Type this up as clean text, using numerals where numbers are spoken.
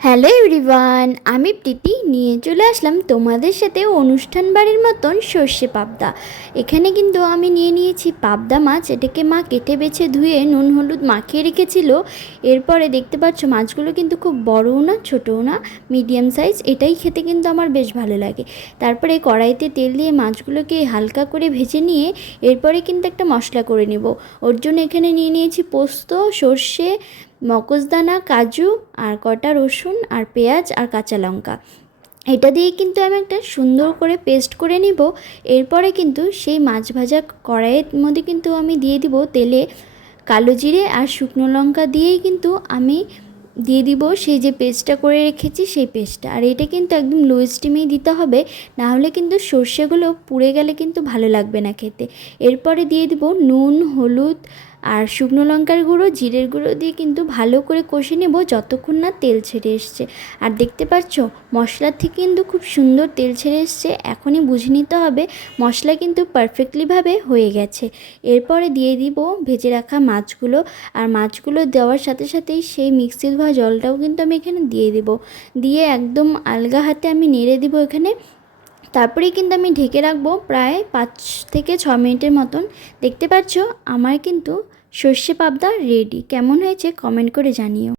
Hello everyone, আমি প্রীতি নিয়ে চলে আসলাম তোমাদের সাথে অনুষ্ঠান বাড়ির মতন সর্ষে পাবদা। এখানে কিন্তু আমি নিয়ে নিয়েছি পাবদা মাছ। এটাকে মা কেটে বেছে ধুয়ে নুন হলুদ মাখিয়ে রেখেছিল। এরপরে দেখতে পাচ্ছ মাছগুলো কিন্তু খুব বড়ও না ছোটও না, মিডিয়াম সাইজ। এটাই খেতে কিন্তু আমার বেশ ভালো লাগে। তারপরে কড়াইতে তেল দিয়ে মাছগুলোকে হালকা করে ভেজে নিয়ে এরপরে কিন্তু একটা মশলা করে নেব। ওর জন্য এখানে নিয়ে নিয়েছি পোস্ত, সর্ষে, মগজদানা, কাজু আর কটা রসুন আর পেঁয়াজ আর কাঁচা লঙ্কা। এটা দিয়ে কিন্তু আমি একটা সুন্দর করে পেস্ট করে নিব। এরপরে কিন্তু সেই মাছ ভাজা কড়াইয়ের মধ্যে কিন্তু আমি দিয়ে দিব তেলে কালো জিরে আর শুকনো লঙ্কা দিয়েই কিন্তু আমি দিয়ে দিব সেই যে পেস্টটা করে রেখেছি সেই পেস্টটা। আর এটা কিন্তু একদম লো স্টিমেই দিতে হবে, না হলে কিন্তু সর্ষেগুলো পুড়ে গেলে কিন্তু ভালো লাগবে না খেতে। এরপরে দিয়ে দিব নুন, হলুদ আর শুকনো লঙ্কার গুঁড়ো, জিরের গুঁড়ো দিয়ে কিন্তু ভালো করে কষে নেব যতক্ষণ না তেল ছেড়ে এসছে। আর দেখতে পাচ্ছ মশলার থেকে কিন্তু খুব সুন্দর তেল ছেড়ে এসছে। এখনই বুঝে নিতে হবে মশলা কিন্তু পারফেক্টলিভাবে হয়ে গেছে। এরপরে দিয়ে দিব ভেজে রাখা মাছগুলো। আর মাছগুলো দেওয়ার সাথে সাথেই সেই মিক্সি ধোয়া জলটাও কিন্তু আমি এখানে দিয়ে দেব। দিয়ে একদম আলগা হাতে আমি নেড়ে দিব এখানে। তারপরেই কিন্তু আমি ঢেকে রাখবো প্রায় 5 থেকে 6 মিনিটের মতন। দেখতে পাচ্ছ আমার কিন্তু সর্ষে পাবদা রেডি। কেমন হয়েছে কমেন্ট করে জানিও।